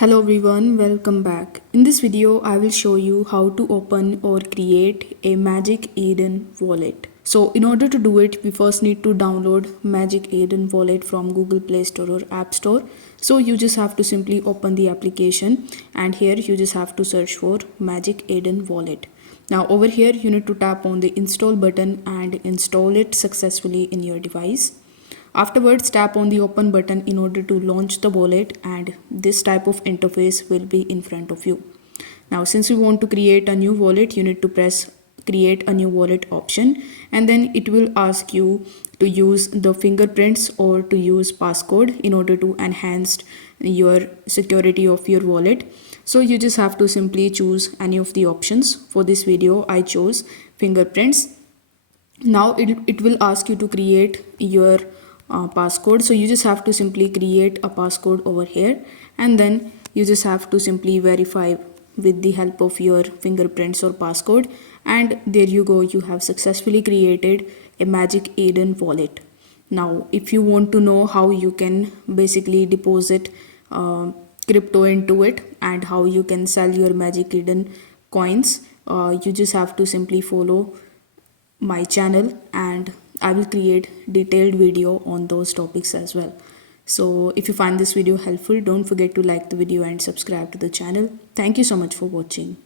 Hello everyone, welcome back. In this video, I will show you how to open or create a Magic Eden wallet. So in order to do it, we first need to download Magic Eden wallet from Google Play Store or App Store. So you just have to simply open the application and here you just have to search for Magic Eden wallet. Now over here, you need to tap on the install button and install it successfully in your device. Afterwards, tap on the open button in order to launch the wallet and this type of interface will be in front of you. Now, since we want to create a new wallet, you need to press create a new wallet option and then it will ask you to use the fingerprints or to use passcode in order to enhance your security of your wallet. So you just have to simply choose any of the options. For this video, I chose fingerprints. Now it will ask you to create your passcode, so you just have to simply create a passcode over here and then you just have to simply verify with the help of your fingerprints or passcode, and there you go, you have successfully created a Magic Eden wallet. Now if you want to know how you can basically deposit crypto into it and how you can sell your Magic Eden coins, you just have to simply follow my channel and I will create detailed video on those topics as well. So if you find this video helpful, don't forget to like the video and subscribe to the channel. Thank you so much for watching.